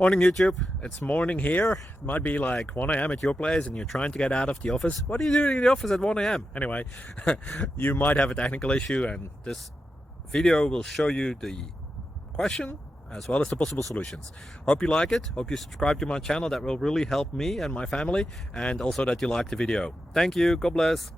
Morning YouTube, it's morning here. It might be like 1 a.m. at your place and you're trying to get out of the office. What are you doing in the office at 1 a.m.? Anyway, you might have a technical issue and this video will show you the question as well as the possible solutions. Hope you like it, hope you subscribe to my channel. That will really help me and my family, and also that you like the video. Thank you, God bless.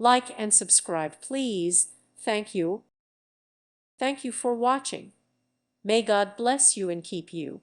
Like and subscribe, please. Thank you. Thank you for watching. May God bless you and keep you.